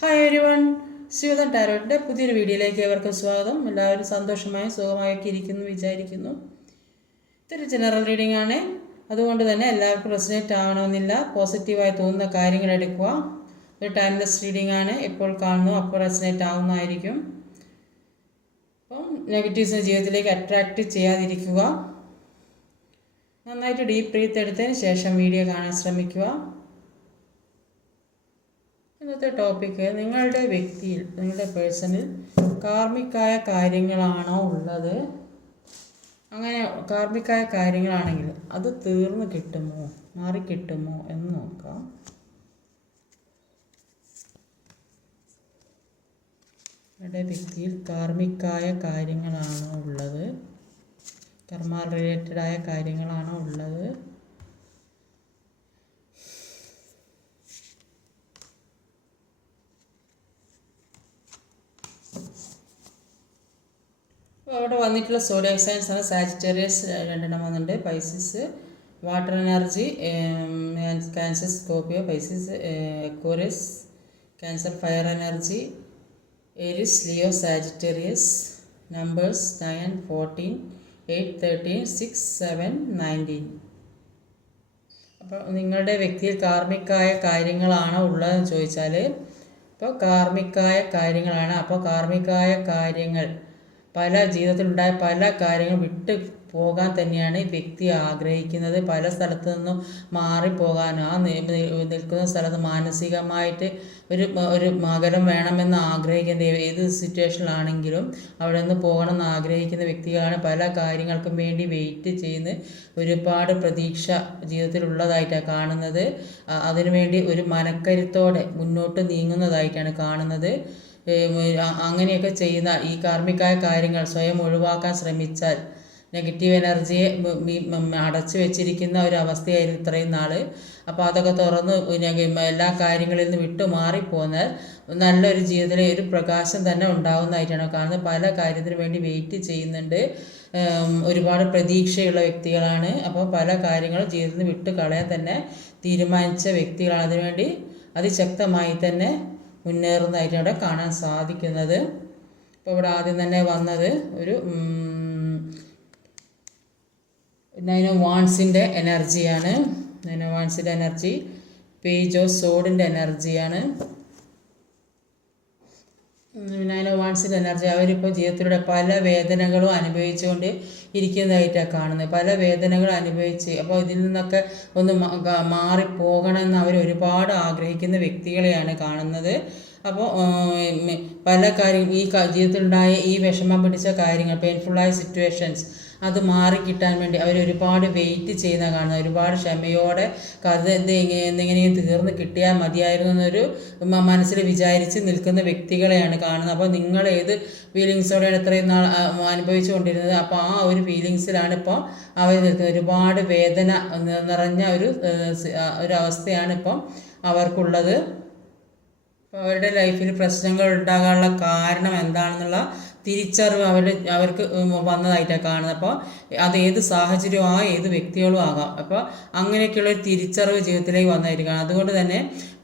Hi everyone, സ്യൂതൻ ടാരോട്ടിൻ്റെ പുതിയൊരു വീഡിയോയിലേക്ക് ഏവർക്കും സ്വാഗതം. എല്ലാവരും സന്തോഷമായും സുഖമായൊക്കെ ഇരിക്കുന്നു വിചാരിക്കുന്നു. ഇതൊരു ജനറൽ റീഡിംഗ് ആണ്, അതുകൊണ്ട് തന്നെ എല്ലാവർക്കും റെസനേറ്റ് ആവണമെന്നില്ല. പോസിറ്റീവായി തോന്നുന്ന കാര്യങ്ങൾ എടുക്കുക. ഒരു ടൈംലെസ് റീഡിംഗ് ആണ്, എപ്പോൾ കാണുന്നു അപ്പോൾ റെസനേറ്റ് ആവുന്നതായിരിക്കും. അപ്പം നെഗറ്റീവ്സിനെ ജീവിതത്തിലേക്ക് അട്രാക്റ്റ് ചെയ്യാതിരിക്കുക. നന്നായിട്ട് ഡീപ്പ് ബ്രീത്ത് എടുത്തതിന് ശേഷം വീഡിയോ കാണാൻ ശ്രമിക്കുക. ഇന്നത്തെ ടോപ്പിക്ക്, നിങ്ങളുടെ വ്യക്തിയിൽ, നിങ്ങളുടെ പേഴ്സണിൽ കാർമികമായ കാര്യങ്ങളാണോ ഉള്ളത്? അങ്ങനെ കാർമികമായ കാര്യങ്ങളാണെങ്കിൽ അത് തീർന്നു കിട്ടുമോ, മാറിക്കിട്ടുമോ എന്ന് നോക്കാം. നിങ്ങളുടെ വ്യക്തിയിൽ കാർമികമായ കാര്യങ്ങളാണോ ഉള്ളത്? കർമ്മ റിലേറ്റഡായ കാര്യങ്ങളാണോ ഉള്ളത്? അവിടെ വന്നിട്ടുള്ള സോഡിയാക് സൈൻസ് ആണ്. സാജിറ്റേറിയസ് 2 വന്നിട്ടുണ്ട്, പൈസിസ് water energy, Cancer Scorpio, പൈസിസ് Aquarius, cancer fire energy, Aries Leo Sagittarius. Numbers 9, 14, 8, 13, 6, 7, 19. അപ്പോൾ നിങ്ങളുടെ വ്യക്തിയിൽ കാർമികമായ കാര്യങ്ങളാണോ ഉള്ളതെന്ന് ചോദിച്ചാൽ, ഇപ്പോൾ കാർമികമായ കാര്യങ്ങളാണ്. അപ്പോൾ കാർമികമായ കാര്യങ്ങൾ, പല ജീവിതത്തിലുണ്ടായ പല കാര്യങ്ങൾ വിട്ട് പോകാൻ തന്നെയാണ് ഈ വ്യക്തി ആഗ്രഹിക്കുന്നത്. പല സ്ഥലത്തു നിന്നും മാറിപ്പോകാൻ, ആ നിൽക്കുന്ന സ്ഥലത്ത് മാനസികമായിട്ട് ഒരു മകരം വേണമെന്ന് ആഗ്രഹിക്കുന്ന, ഏത് സിറ്റുവേഷനിലാണെങ്കിലും അവിടെ നിന്ന് പോകണമെന്ന് ആഗ്രഹിക്കുന്ന വ്യക്തികളാണ്. പല കാര്യങ്ങൾക്കും വേണ്ടി വെയിറ്റ് ചെയ്യുന്ന, ഒരുപാട് പ്രതീക്ഷ ജീവിതത്തിലുള്ളതായിട്ടാണ് കാണുന്നത്. അതിനുവേണ്ടി ഒരു മനക്കരുത്തോടെ മുന്നോട്ട് നീങ്ങുന്നതായിട്ടാണ് കാണുന്നത്. അങ്ങനെയൊക്കെ ചെയ്യുന്ന ഈ കാർമികമായ കാര്യങ്ങൾ സ്വയം ഒഴിവാക്കാൻ ശ്രമിച്ചാൽ, നെഗറ്റീവ് എനർജിയെ അടച്ചു വെച്ചിരിക്കുന്ന ഒരു അവസ്ഥയായിരുന്നു ഇത്രയും നാൾ. അപ്പോൾ അതൊക്കെ തുറന്ന് എല്ലാ കാര്യങ്ങളിൽ നിന്ന് വിട്ടു മാറിപ്പോന്നാൽ നല്ലൊരു ജീവിതത്തിലെ ഒരു പ്രകാശം തന്നെ ഉണ്ടാകുന്നതായിട്ടാണ് കാണുന്നത്. പല കാര്യത്തിനു വേണ്ടി വെയിറ്റ് ചെയ്യുന്നുണ്ട്, ഒരുപാട് പ്രതീക്ഷയുള്ള വ്യക്തികളാണ്. അപ്പോൾ പല കാര്യങ്ങളും ജീവിതത്തിൽ നിന്ന് വിട്ട് കളയാൻ തന്നെ തീരുമാനിച്ച വ്യക്തികളാണ്. അതിനുവേണ്ടി അതിശക്തമായി തന്നെ മുന്നേറുന്നതായിട്ട് അവിടെ കാണാൻ സാധിക്കുന്നത്. ഇപ്പോൾ ഇവിടെ ആദ്യം തന്നെ വന്നത് ഒരു 9 ഓഫ് വാൻഡ്സിൻ്റെ എനർജിയാണ്. 9 ഓഫ് വാൻഡ്സിൻ്റെ എനർജി പേജ് ഓഫ് സോഡിൻ്റെ എനർജിയാണ്. 9 ഓഫ് വാൻഡ്സിൻ്റെ എനർജി, അവരിപ്പോൾ ജീവിതത്തിലൂടെ പല വേദനകളും അനുഭവിച്ചുകൊണ്ട് ഇരിക്കുന്നതായിട്ടാണ് കാണുന്നത്. പല വേദനകൾ അനുഭവിച്ച്, അപ്പോൾ ഇതിൽ നിന്നൊക്കെ ഒന്ന് മാറിപ്പോകണമെന്ന് അവർ ഒരുപാട് ആഗ്രഹിക്കുന്ന വ്യക്തികളെയാണ് കാണുന്നത്. അപ്പോൾ പല കാര്യം, ഈ ജീവിതത്തിലുണ്ടായ ഈ വിഷമം പിടിച്ച കാര്യങ്ങൾ, പെയിൻഫുള്ളായ സിറ്റുവേഷൻസ്, അത് മാറിക്കിട്ടാൻ വേണ്ടി അവർ ഒരുപാട് വെയിറ്റ് ചെയ്യുന്ന കാണുന്നത്. ഒരുപാട് ക്ഷമയോടെ അത് എന്തെങ്ങനെയും തീർന്ന് കിട്ടിയാൽ മതിയായിരുന്നു എന്നൊരു മനസ്സിൽ വിചാരിച്ച് നിൽക്കുന്ന വ്യക്തികളെയാണ് കാണുന്നത്. അപ്പോൾ നിങ്ങൾ ഏത് ഫീലിങ്സോടെയാണ് ഇത്രയും നാൾ അനുഭവിച്ചു കൊണ്ടിരുന്നത്, അപ്പോൾ ആ ഒരു ഫീലിങ്സിലാണ് ഇപ്പോൾ അവർ നിൽക്കുന്നത്. ഒരുപാട് വേദന നിറഞ്ഞ ഒരു അവസ്ഥയാണ് ഇപ്പം അവർക്കുള്ളത്. അവരുടെ ലൈഫിൽ പ്രശ്നങ്ങൾ ഉണ്ടാകാനുള്ള കാരണം എന്താണെന്നുള്ള തിരിച്ചറിവ് അവർക്ക് വന്നതായിട്ടാണ് കാണുന്നത്. അപ്പോൾ അത് ഏത് സാഹചര്യവും ആകാം, ഏത് വ്യക്തികളും ആകാം. അപ്പോൾ അങ്ങനെയൊക്കെയുള്ളൊരു തിരിച്ചറിവ് ജീവിതത്തിലേക്ക് വന്നതായിട്ട് കാണാം. അതുകൊണ്ട് തന്നെ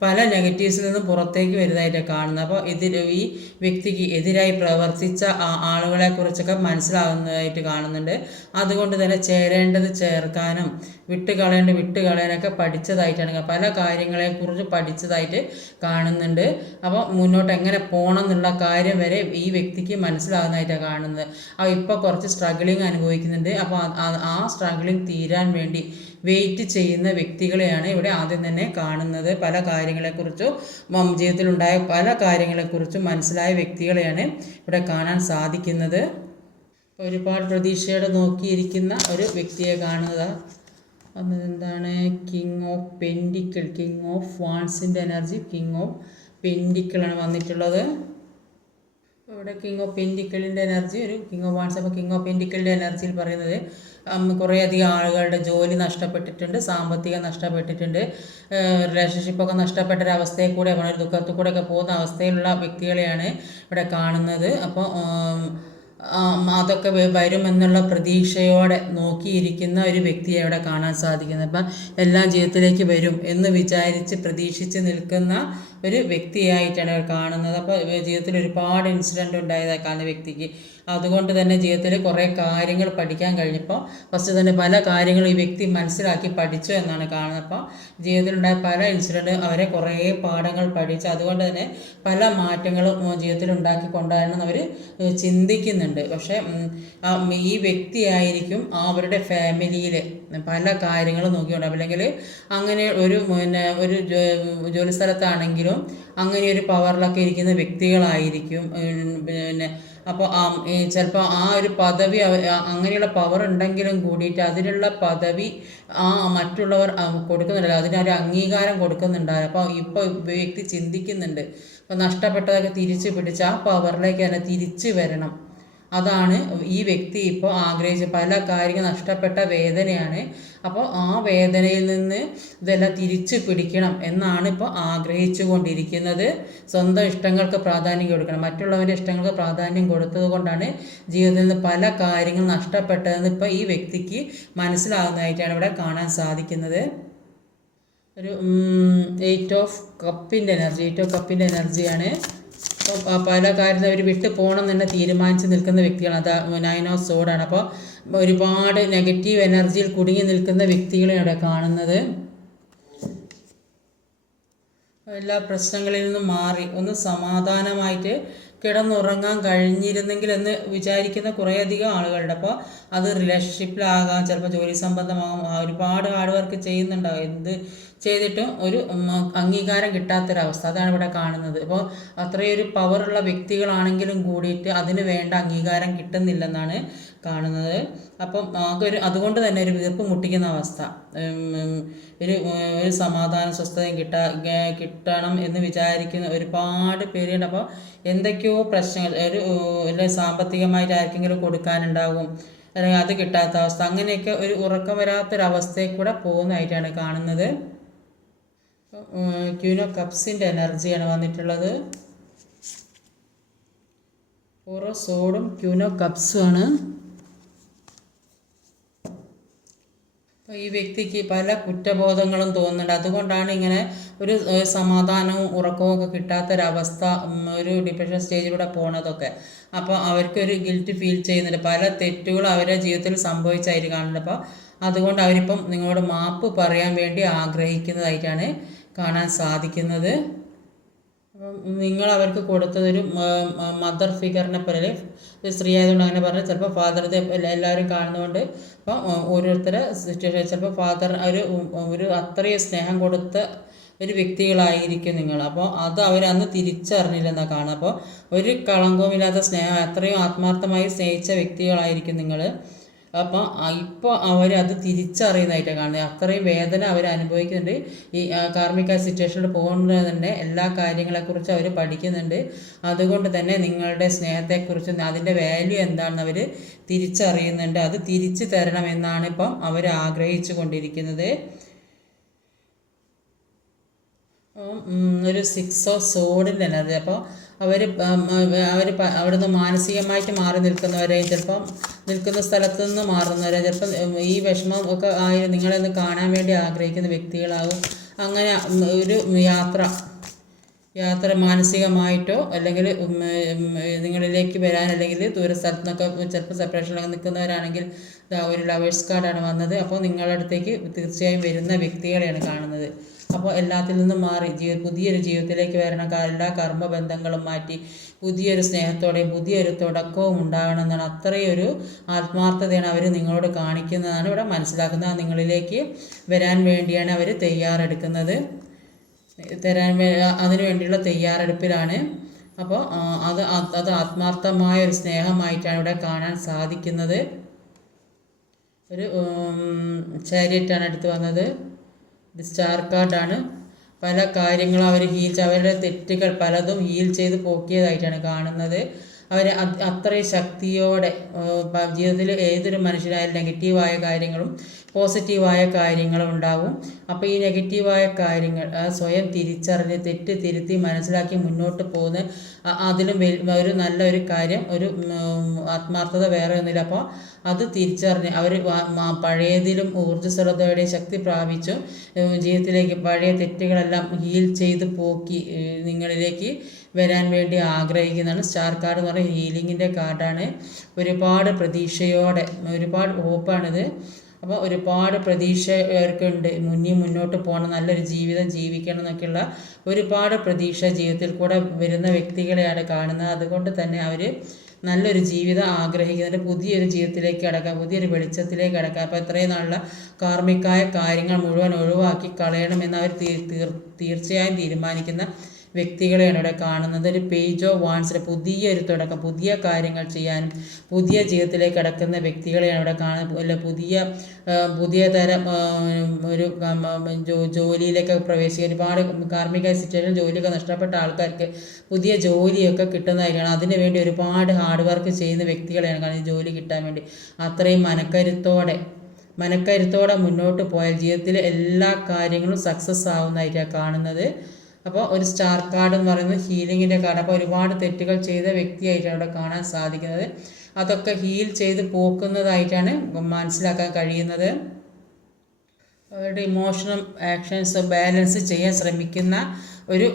പല നെഗറ്റീവ്സിൽ നിന്നും പുറത്തേക്ക് വരുന്നതായിട്ടാണ് കാണുന്നത്. അപ്പോൾ ഈ വ്യക്തിക്ക് എതിരായി പ്രവർത്തിച്ച ആളുകളെക്കുറിച്ചൊക്കെ മനസ്സിലാകുന്നതായിട്ട് കാണുന്നുണ്ട്. അതുകൊണ്ട് തന്നെ ചേരേണ്ടത് ചേർക്കാനും വിട്ടുകളയാനൊക്കെ പഠിച്ചതായിട്ടാണ്, പല കാര്യങ്ങളെക്കുറിച്ച് പഠിച്ചതായിട്ട് കാണുന്നുണ്ട്. അപ്പോൾ മുന്നോട്ട് എങ്ങനെ പോകണം എന്നുള്ള കാര്യം വരെ ഈ വ്യക്തിക്ക് മനസ്സിലാകുന്നതായിട്ടാണ് കാണുന്നത്. അപ്പോൾ ഇപ്പോൾ കുറച്ച് സ്ട്രഗിളിങ് അനുഭവിക്കുന്നുണ്ട്. അപ്പോൾ ആ സ്ട്രഗിളിങ് തീരാൻ വേണ്ടി വെയിറ്റ് ചെയ്യുന്ന വ്യക്തികളെയാണ് ഇവിടെ ആദ്യം തന്നെ കാണുന്നത്. പല കാര്യങ്ങളെക്കുറിച്ചും ജീവിതത്തിലുണ്ടായ പല കാര്യങ്ങളെക്കുറിച്ചും മനസ്സിലായ വ്യക്തികളെയാണ് ഇവിടെ കാണാൻ സാധിക്കുന്നത്. ഒരുപാട് പ്രതീക്ഷയോടെ നോക്കിയിരിക്കുന്ന ഒരു വ്യക്തിയെ കാണുക. എന്താണ് king of pentacle, king of വാൻഡ്സിൻ്റെ എനർജി, കിങ് ഓഫ് പെൻഡിക്കിളാണ് വന്നിട്ടുള്ളത്. ഇവിടെ കിങ് ഓഫ് പെൻഡിക്കിളിൻ്റെ എനർജി, ഒരു കിങ് ഓഫ് വാൻഡ്സ്. അപ്പോൾ കിങ് ഓഫ് പെൻഡിക്കിളിൻ്റെ എനർജിയിൽ പറയുന്നത് കുറേയധികം ആളുകളുടെ ജോലി നഷ്ടപ്പെട്ടിട്ടുണ്ട്, സാമ്പത്തികം നഷ്ടപ്പെട്ടിട്ടുണ്ട്, റിലേഷൻഷിപ്പൊക്കെ നഷ്ടപ്പെട്ട ഒരവസ്ഥയിൽ കൂടെ, ഒരു ദുഃഖത്തിൽ കൂടെയൊക്കെ പോകുന്ന അവസ്ഥയിലുള്ള വ്യക്തികളെയാണ് ഇവിടെ കാണുന്നത്. അപ്പോൾ അതൊക്കെ വരുമെന്നുള്ള പ്രതീക്ഷയോടെ നോക്കിയിരിക്കുന്ന ഒരു വ്യക്തിയെ അവിടെ കാണാൻ സാധിക്കുന്നത്. അപ്പം എല്ലാം ജീവിതത്തിലേക്ക് വരും എന്ന് വിചാരിച്ച് പ്രതീക്ഷിച്ച് നിൽക്കുന്ന ഒരു വ്യക്തിയായിട്ടാണ് അവർ കാണുന്നത്. അപ്പോൾ ജീവിതത്തിൽ ഒരുപാട് ഇൻസിഡൻറ്റ് ഉണ്ടായതായി കാണുന്ന വ്യക്തിക്ക്, അതുകൊണ്ട് തന്നെ ജീവിതത്തിൽ കുറേ കാര്യങ്ങൾ പഠിക്കാൻ കഴിഞ്ഞപ്പോൾ ഫസ്റ്റ് തന്നെ പല കാര്യങ്ങളും ഈ വ്യക്തി മനസ്സിലാക്കി പഠിച്ചു എന്നാണ് കാണുന്നത്. അപ്പോൾ ജീവിതത്തിലുണ്ടായ പല ഇൻസിഡൻറ്റ് അവരെ കുറേ പാഠങ്ങൾ പഠിച്ചു, അതുകൊണ്ട് തന്നെ പല മാറ്റങ്ങളും ജീവിതത്തിൽ ഉണ്ടാക്കി കൊണ്ടുവരണമെന്ന് അവർ ചിന്തിക്കുന്നുണ്ട്. പക്ഷേ ഈ വ്യക്തിയായിരിക്കും അവരുടെ ഫാമിലിയിൽ പല കാര്യങ്ങളും നോക്കിക്കൊണ്ടാകും. അല്ലെങ്കിൽ അങ്ങനെ ഒരു ജോലി സ്ഥലത്താണെങ്കിലും അങ്ങനെ ഒരു പവറിലൊക്കെ ഇരിക്കുന്ന വ്യക്തികളായിരിക്കും. അപ്പോൾ ചിലപ്പോൾ ആ ഒരു പദവി അങ്ങനെയുള്ള പവർ ഉണ്ടെങ്കിലും കൂടിയിട്ട് അതിനുള്ള പദവി മറ്റുള്ളവർ കൊടുക്കുന്നുണ്ടല്ലോ, അതിനൊരു അംഗീകാരം കൊടുക്കുന്നുണ്ടാവില്ല. അപ്പോൾ ഇപ്പോൾ വ്യക്തി ചിന്തിക്കുന്നുണ്ട്, അപ്പോൾ നഷ്ടപ്പെട്ടതൊക്കെ തിരിച്ചു പിടിച്ച് ആ പവറിലേക്ക് തന്നെ തിരിച്ചു വരണം. അതാണ് ഈ വ്യക്തി ഇപ്പോൾ ആഗ്രഹിച്ച പല കാര്യങ്ങൾ നഷ്ടപ്പെട്ട വേദനയാണ്. അപ്പോൾ ആ വേദനയിൽ നിന്ന് ഇതെല്ലാം തിരിച്ചു പിടിക്കണം എന്നാണ് ഇപ്പോൾ ആഗ്രഹിച്ചു കൊണ്ടിരിക്കുന്നത്. സ്വന്തം ഇഷ്ടങ്ങൾക്ക് പ്രാധാന്യം കൊടുക്കണം, മറ്റുള്ളവരുടെ ഇഷ്ടങ്ങൾക്ക് പ്രാധാന്യം കൊടുത്തത് കൊണ്ടാണ് ജീവിതത്തിൽ നിന്ന് പല കാര്യങ്ങൾ നഷ്ടപ്പെട്ടതെന്ന് ഇപ്പോൾ ഈ വ്യക്തിക്ക് മനസ്സിലാകുന്നതായിട്ടാണ് ഇവിടെ കാണാൻ സാധിക്കുന്നത്. ഒരു 8 ഓഫ് കപ്പിൻ്റെ എനർജിയാണ്. അപ്പോൾ പല കാര്യത്തിൽ അവർ വിട്ടു പോകണം തന്നെ തീരുമാനിച്ച് നിൽക്കുന്ന വ്യക്തികളാണ്. അത് 9 ഓഫ് സോഡാണ്. അപ്പോൾ ഒരുപാട് നെഗറ്റീവ് എനർജിയിൽ കുടുങ്ങി നിൽക്കുന്ന വ്യക്തികളെ അവിടെ കാണുന്നത്. എല്ലാ പ്രശ്നങ്ങളിൽ നിന്നും മാറി ഒന്ന് സമാധാനമായിട്ട് കിടന്നുറങ്ങാൻ കഴിഞ്ഞിരുന്നെങ്കിൽ എന്ന് വിചാരിക്കുന്ന കുറേയധികം ആളുകളുണ്ട്. അപ്പോൾ അത് റിലേഷൻഷിപ്പിലാകാം, ചിലപ്പോൾ ജോലി സംബന്ധമാകാം, ഒരുപാട് ഹാർഡ് വർക്ക് ചെയ്യുന്നുണ്ടാകും, എന്ത് ചെയ്തിട്ടും ഒരു അംഗീകാരം കിട്ടാത്തൊരവസ്ഥ, അതാണ് ഇവിടെ കാണുന്നത്. അപ്പോൾ അത്രയൊരു പവറുള്ള വ്യക്തികളാണെങ്കിലും കൂടിയിട്ട് അതിന് വേണ്ട അംഗീകാരം കിട്ടുന്നില്ലെന്നാണ് കാണുന്നത്. അപ്പം അതുകൊണ്ട് തന്നെ ഒരു വീർപ്പ് മുട്ടിക്കുന്ന അവസ്ഥ, ഒരു സമാധാനം സ്വസ്ഥതയും കിട്ടണം എന്ന് വിചാരിക്കുന്ന ഒരുപാട് പേരുണ്ട്. അപ്പോൾ എന്തൊക്കെയോ പ്രശ്നങ്ങൾ, ഒരു സാമ്പത്തികമായിട്ട് ആർക്കെങ്കിലും കൊടുക്കാനുണ്ടാകും, അല്ലെങ്കിൽ അത് കിട്ടാത്ത അവസ്ഥ, അങ്ങനെയൊക്കെ ഒരു ഉറക്കം വരാത്തൊരവസ്ഥയിൽ കൂടെ പോകുന്നതായിട്ടാണ് കാണുന്നത്. ക്യൂൻ ഓഫ് കപ്സിൻ്റെ എനർജിയാണ് വന്നിട്ടുള്ളത്. 4 ഓഫ് സോഡും ക്യൂൻ ഓഫ് കപ്സുമാണ്. അപ്പോൾ ഈ വ്യക്തിക്ക് പല കുറ്റബോധങ്ങളും തോന്നുന്നുണ്ട്, അതുകൊണ്ടാണ് ഇങ്ങനെ ഒരു സമാധാനവും ഉറക്കവും ഒക്കെ കിട്ടാത്തൊരവസ്ഥ, ഒരു ഡിപ്രഷൻ സ്റ്റേജിലൂടെ പോണതൊക്കെ. അപ്പോൾ അവർക്കൊരു ഗിൽറ്റ് ഫീൽ ചെയ്യുന്നുണ്ട്, പല തെറ്റുകൾ അവരുടെ ജീവിതത്തിൽ സംഭവിച്ചായിരിക്കും കാണുന്നത്. അപ്പോൾ അതുകൊണ്ട് അവരിപ്പം നിങ്ങളോട് മാപ്പ് പറയാൻ വേണ്ടി ആഗ്രഹിക്കുന്നതായിട്ടാണ് കാണാൻ സാധിക്കുന്നത്. നിങ്ങൾ അവർക്ക് കൊടുത്തതൊരു മദർ ഫിഗറിനെ പോലെ, സ്ത്രീ ആയതുകൊണ്ട് അങ്ങനെ പറഞ്ഞാൽ ചിലപ്പോൾ ഫാദറിൻ്റെ എല്ലാവരും കാണുന്നതുകൊണ്ട് അപ്പം ഓരോരുത്തരെ സിറ്റുവേഷൻ, ചിലപ്പോൾ ഫാദർ ഒരു അത്രയും സ്നേഹം കൊടുത്ത ഒരു വ്യക്തികളായിരിക്കും നിങ്ങൾ. അപ്പോൾ അത് അവരന്ന് തിരിച്ചറിഞ്ഞില്ലെന്നാണ് കാണുക. അപ്പോൾ ഒരു കളങ്കവുമില്ലാത്ത സ്നേഹം, അത്രയും ആത്മാർത്ഥമായി സ്നേഹിച്ച വ്യക്തികളായിരിക്കും നിങ്ങൾ. അപ്പം ഇപ്പോൾ അവരത് തിരിച്ചറിയുന്നതായിട്ടാണ് കാണുന്നത്. അത്രയും വേദന അവർ അനുഭവിക്കുന്നുണ്ട്. ഈ കാർമിക സിറ്റുവേഷനിൽ പോകുന്നത് തന്നെ എല്ലാ കാര്യങ്ങളെക്കുറിച്ച് അവർ പഠിക്കുന്നുണ്ട്. അതുകൊണ്ട് തന്നെ നിങ്ങളുടെ സ്നേഹത്തെക്കുറിച്ച് അതിൻ്റെ വാല്യൂ എന്താണെന്ന് അവർ തിരിച്ചറിയുന്നുണ്ട്. അത് തിരിച്ചു തരണമെന്നാണ് ഇപ്പം അവർ ആഗ്രഹിച്ചു കൊണ്ടിരിക്കുന്നത്. ഒരു 6 ഓഫ് സോഡിൻ്റെ എനർജി. അപ്പോൾ അവർ അവിടുന്ന് മാനസികമായിട്ട് മാറി നിൽക്കുന്നവരെ, ചിലപ്പം നിൽക്കുന്ന സ്ഥലത്ത് നിന്ന് മാറുന്നവരെ, ചിലപ്പം ഈ വിഷമം ഒക്കെ നിങ്ങളെന്ന് കാണാൻ വേണ്ടി ആഗ്രഹിക്കുന്ന വ്യക്തികളാകും. അങ്ങനെ ഒരു യാത്ര മാനസികമായിട്ടോ അല്ലെങ്കിൽ നിങ്ങളിലേക്ക് വരാൻ, അല്ലെങ്കിൽ ദൂര സ്ഥലത്ത് നിന്നൊക്കെ ചിലപ്പോൾ സെപ്പറേഷനിലൊക്കെ നിൽക്കുന്നവരാണെങ്കിൽ ഒരു ലവേഴ്സ് കാർഡാണ് വന്നത്. അപ്പോൾ നിങ്ങളുടെ അടുത്തേക്ക് തീർച്ചയായും വരുന്ന വ്യക്തികളെയാണ് കാണുന്നത്. അപ്പോൾ എല്ലാത്തിൽ നിന്നും മാറി പുതിയൊരു ജീവിതത്തിലേക്ക് വരണം, എല്ലാ കർമ്മബന്ധങ്ങളും മാറ്റി പുതിയൊരു സ്നേഹത്തോടെയും പുതിയൊരു തുടക്കവും ഉണ്ടാകണമെന്നാണ്, അത്രയൊരു ആത്മാർത്ഥതയാണ് അവർ നിങ്ങളോട് കാണിക്കുന്നതാണ് ഇവിടെ മനസ്സിലാക്കുന്നത്. നിങ്ങളിലേക്ക് വരാൻ വേണ്ടിയാണ് അവർ തയ്യാറെടുക്കുന്നത്, അതിനു വേണ്ടിയുള്ള തയ്യാറെടുപ്പിലാണ്. അപ്പോൾ അത് ആത്മാർത്ഥമായ ഒരു സ്നേഹമായിട്ടാണ് ഇവിടെ കാണാൻ സാധിക്കുന്നത്. ഒരു ചാരിയറ്റാണ് അടുത്ത് വന്നത്. സ്റ്റാർ കാർഡാണ്. പല കാര്യങ്ങളും അവർ അവരുടെ തെറ്റുകൾ പലതും ഹീൽ ചെയ്ത് പോക്കിയതായിട്ടാണ് കാണുന്നത്. അവർ അത്രയും ശക്തിയോടെ ജീവിതത്തിൽ ഏതൊരു മനുഷ്യരായാലും നെഗറ്റീവായ കാര്യങ്ങളും പോസിറ്റീവായ കാര്യങ്ങളും ഉണ്ടാവും. അപ്പോൾ ഈ നെഗറ്റീവായ കാര്യങ്ങൾ സ്വയം തിരിച്ചറിഞ്ഞ് തെറ്റ് തിരുത്തി മനസ്സിലാക്കി മുന്നോട്ട് പോകുന്ന അതിലും ഒരു നല്ലൊരു കാര്യം, ഒരു ആത്മാർത്ഥത വേറെ ഒന്നുമില്ല. അപ്പോൾ അത് തിരിച്ചറിഞ്ഞ് അവർ പഴയതിലും ഊർജ്ജസ്വലതയുടെ ശക്തി പ്രാപിച്ചു ജീവിതത്തിലേക്ക് പഴയ തെറ്റുകളെല്ലാം ഹീൽ ചെയ്ത് പോക്കി നിങ്ങളിലേക്ക് വരാൻ വേണ്ടി ആഗ്രഹിക്കുന്നതാണ്. സ്റ്റാർ കാർഡ് എന്ന് പറയുന്നത് ഹീലിങ്ങിൻ്റെ കാർഡാണ്. ഒരുപാട് പ്രതീക്ഷയോടെ, ഒരുപാട് ഹോപ്പാണിത്. അപ്പോൾ ഒരുപാട് പ്രതീക്ഷ അവർക്കുണ്ട്, മുന്നോട്ട് പോകണം, നല്ലൊരു ജീവിതം ജീവിക്കണം എന്നൊക്കെയുള്ള ഒരുപാട് പ്രതീക്ഷ ജീവിതത്തിൽ കൂടെ വരുന്ന വ്യക്തികളെയാണ് കാണുന്നത്. അതുകൊണ്ട് തന്നെ അവർ നല്ലൊരു ജീവിതം ആഗ്രഹിക്കുന്നുണ്ട്, പുതിയൊരു ജീവിതത്തിലേക്ക് കടക്കാൻ, പുതിയൊരു വെളിച്ചത്തിലേക്ക് കടക്കാൻ. അപ്പോൾ ഇത്രയും നാളുള്ള കാർമ്മികമായ കാര്യങ്ങൾ മുഴുവൻ ഒഴിവാക്കി കളയണമെന്ന് അവർ തീർച്ചയായും തീരുമാനിക്കുന്ന വ്യക്തികളെയാണ് ഇവിടെ കാണുന്നത്. ഒരു പേജ് ഓഫ് വാൻസിൽ പുതിയൊരു തുടക്കം, പുതിയ കാര്യങ്ങൾ ചെയ്യാനും പുതിയ ജീവിതത്തിലേക്ക് കടക്കുന്ന വ്യക്തികളെയാണ് ഇവിടെ കാണുന്നത്. അല്ല പുതിയ തരം ഒരു ജോലിയിലേക്ക് പ്രവേശിക്കുക. ഒരുപാട് കാർമ്മിക സിറ്റുവേഷൻ ജോലിയൊക്കെ നഷ്ടപ്പെട്ട ആൾക്കാർക്ക് പുതിയ ജോലിയൊക്കെ കിട്ടുന്നതായിരിക്കണം. അതിനു വേണ്ടി ഒരുപാട് ഹാർഡ് വർക്ക് ചെയ്യുന്ന വ്യക്തികളെയാണ് കാണുന്നത് ജോലി കിട്ടാൻ വേണ്ടി. അത്രയും മനക്കരുത്തോടെ മുന്നോട്ട് പോയാൽ ജീവിതത്തിലെ എല്ലാ കാര്യങ്ങളും സക്സസ് ആവുന്നതായിട്ടാണ് കാണുന്നത്. അപ്പോൾ ഒരു സ്റ്റാർ കാർഡ് എന്ന് പറയുന്നത് ഹീലിങ്ങിൻ്റെ കാർഡ്. അപ്പോൾ ഒരുപാട് തെറ്റുകൾ ചെയ്ത വ്യക്തിയായിട്ടാണ് അവിടെ കാണാൻ സാധിക്കുന്നത്. അതൊക്കെ ഹീൽ ചെയ്ത് പോക്കുന്നതായിട്ടാണ് മനസ്സിലാക്കാൻ കഴിയുന്നത്. അവരുടെ ഇമോഷണൽ ആക്ഷൻസ് ബാലൻസ് ചെയ്യാൻ ശ്രമിക്കുന്ന ഒരു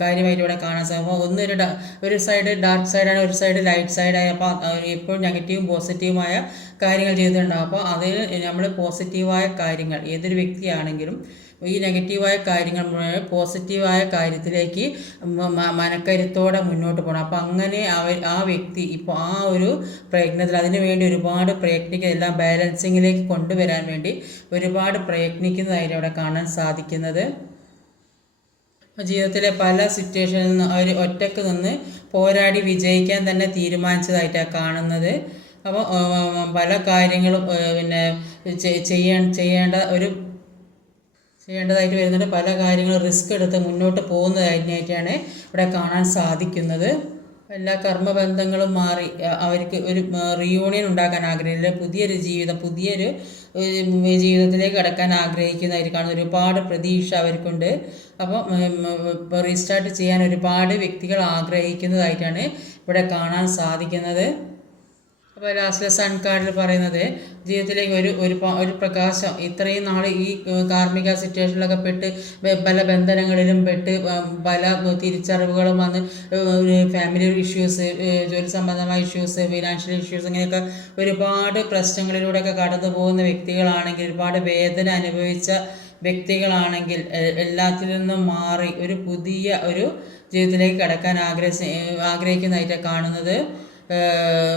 കാര്യമായിട്ട് ഇവിടെ കാണാൻ സാധിക്കും. അപ്പോൾ ഒരു സൈഡ് ഡാർക്ക് സൈഡാണ്, ഒരു സൈഡ് ലൈറ്റ് സൈഡായി. അപ്പോൾ എപ്പോഴും നെഗറ്റീവും പോസിറ്റീവുമായ കാര്യങ്ങൾ ചെയ്തിട്ടുണ്ടാകും. അപ്പോൾ അതിൽ നമ്മൾ പോസിറ്റീവായ കാര്യങ്ങൾ, ഏതൊരു വ്യക്തിയാണെങ്കിലും ഈ നെഗറ്റീവായ കാര്യങ്ങൾ പോസിറ്റീവായ കാര്യത്തിലേക്ക് മനക്കരുത്തോടെ മുന്നോട്ട് പോകണം. അപ്പോൾ അങ്ങനെ ആ വ്യക്തി ഇപ്പോൾ ആ ഒരു പ്രയത്നത്തിൽ അതിനു വേണ്ടി ഒരുപാട് പ്രയത്നിക്കുന്ന, എല്ലാം ബാലൻസിങ്ങിലേക്ക് കൊണ്ടുവരാൻ വേണ്ടി ഒരുപാട് പ്രയത്നിക്കുന്നതായിട്ട് അവിടെ കാണാൻ സാധിക്കുന്നത്. ജീവിതത്തിലെ പല സിറ്റുവേഷനിൽ നിന്ന് അവർ ഒറ്റക്ക് നിന്ന് പോരാടി വിജയിക്കാൻ തന്നെ തീരുമാനിച്ചതായിട്ടാണ് കാണുന്നത്. അപ്പോൾ പല കാര്യങ്ങളും ചെയ്യേണ്ടതായിട്ട് വരുന്നുണ്ട്. പല കാര്യങ്ങളും റിസ്ക് എടുത്ത് മുന്നോട്ട് പോകുന്നതായിട്ടാണ് ഇവിടെ കാണാൻ സാധിക്കുന്നത്. എല്ലാ കർമ്മബന്ധങ്ങളും മാറി അവർക്ക് ഒരു റിയൂണിയൻ ഉണ്ടാക്കാൻ ആഗ്രഹിക്കില്ല, പുതിയൊരു ജീവിതത്തിലേക്ക് കടക്കാൻ ആഗ്രഹിക്കുന്നതായിട്ട് കാണുന്നത്. ഒരുപാട് പ്രതീക്ഷ അവർക്കുണ്ട്. അപ്പോൾ റീസ്റ്റാർട്ട് ചെയ്യാൻ ഒരുപാട് വ്യക്തികൾ ആഗ്രഹിക്കുന്നതായിട്ടാണ് ഇവിടെ കാണാൻ സാധിക്കുന്നത്. അപ്പോൾ ലാസ്റ്റിലെ സൺ കാർഡിൽ പറയുന്നത് ജീവിതത്തിലേക്ക് ഒരു പ്രകാശം, ഇത്രയും നാൾ ഈ കാർമ്മിക സിറ്റുവേഷനിലൊക്കെ പെട്ട് പല ബന്ധനങ്ങളിലും പെട്ട് പല തിരിച്ചറിവുകളും വന്ന് ഫാമിലി ഇഷ്യൂസ്, ജോലി സംബന്ധമായ ഇഷ്യൂസ്, ഫിനാൻഷ്യൽ ഇഷ്യൂസ്, ഇങ്ങനെയൊക്കെ ഒരുപാട് പ്രശ്നങ്ങളിലൂടെയൊക്കെ കടന്നു പോകുന്ന വ്യക്തികളാണെങ്കിൽ, ഒരുപാട് വേദന അനുഭവിച്ച വ്യക്തികളാണെങ്കിൽ എല്ലാത്തിൽ നിന്നും മാറി ഒരു പുതിയ ഒരു ജീവിതത്തിലേക്ക് കടക്കാൻ ആഗ്രഹിക്കുന്നതായിട്ടാണ് കാണുന്നത്.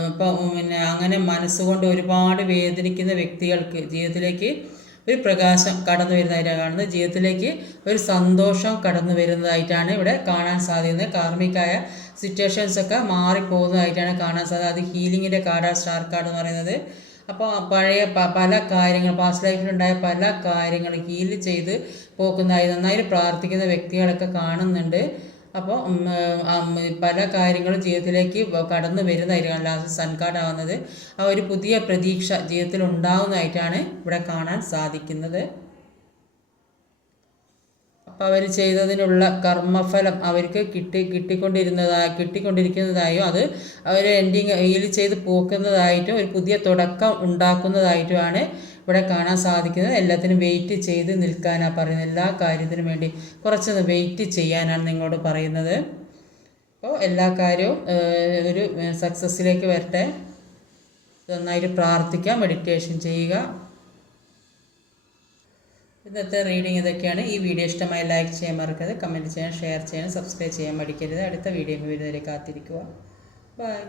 ഇപ്പം അങ്ങനെ മനസ്സുകൊണ്ട് ഒരുപാട് വേദനിക്കുന്ന വ്യക്തികൾക്ക് ജീവിതത്തിലേക്ക് ഒരു പ്രകാശം കടന്നു വരുന്നതായിട്ടാണ് കാണുന്നത്. ജീവിതത്തിലേക്ക് ഒരു സന്തോഷം കടന്നു വരുന്നതായിട്ടാണ് ഇവിടെ കാണാൻ സാധിക്കുന്നത്. കാർമ്മികമായ സിറ്റുവേഷൻസൊക്കെ മാറിപ്പോകുന്നതായിട്ടാണ് കാണാൻ സാധിക്കുന്നത്. അത് ഹീലിങ്ങിൻ്റെ കാർഡാണ് സ്റ്റാർ കാർഡ് എന്ന് പറയുന്നത്. അപ്പോൾ പഴയ പല കാര്യങ്ങൾ, പാസ്റ്റ് ലൈഫിലുണ്ടായ പല കാര്യങ്ങൾ ഹീൽ ചെയ്ത് പോക്കുന്നതായി നന്നായിട്ട് പ്രാർത്ഥിക്കുന്ന വ്യക്തികളൊക്കെ കാണുന്നുണ്ട്. അപ്പോൾ പല കാര്യങ്ങളും ജീവിതത്തിലേക്ക് കടന്നു വരുന്നതായിരിക്കും ലാസ്റ്റ് സൺ കാർഡ് ആവുന്നത്. ആ ഒരു പുതിയ പ്രതീക്ഷ ജീവിതത്തിൽ ഉണ്ടാവുന്നതായിട്ടാണ് ഇവിടെ കാണാൻ സാധിക്കുന്നത്. അപ്പോൾ അവർ ചെയ്തതിനുള്ള കർമ്മഫലം അവർക്ക് കിട്ടിക്കൊണ്ടിരിക്കുന്നതായും അത് അവർ ഹീൽ ചെയ്ത് പോക്കുന്നതായിട്ടും ഒരു പുതിയ തുടക്കം ഉണ്ടാക്കുന്നതായിട്ടുമാണ് ഇവിടെ കാണാൻ സാധിക്കുന്നത്. എല്ലാത്തിനും വെയിറ്റ് ചെയ്ത് നിൽക്കാനാണ് പറയുന്നത്. എല്ലാ കാര്യത്തിനും വേണ്ടി കുറച്ചൊന്ന് വെയിറ്റ് ചെയ്യാനാണ് നിങ്ങളോട് പറയുന്നത്. അപ്പോൾ എല്ലാ കാര്യവും ഒരു സക്സസ്സിലേക്ക് വരട്ടെ. നന്നായിട്ട് പ്രാർത്ഥിക്കാം, മെഡിറ്റേഷൻ ചെയ്യുക. ഇന്നത്തെ റീഡിങ് ഇതൊക്കെയാണ്. ഈ വീഡിയോ ഇഷ്ടമായി ലൈക്ക് ചെയ്യാൻ മറക്കരുത്, കമൻറ്റ് ചെയ്യാൻ, ഷെയർ ചെയ്യാൻ, സബ്സ്ക്രൈബ് ചെയ്യാൻ മടിക്കരുത്. അടുത്ത വീഡിയോ വരുന്നവരെ കാത്തിരിക്കുക. ബൈ.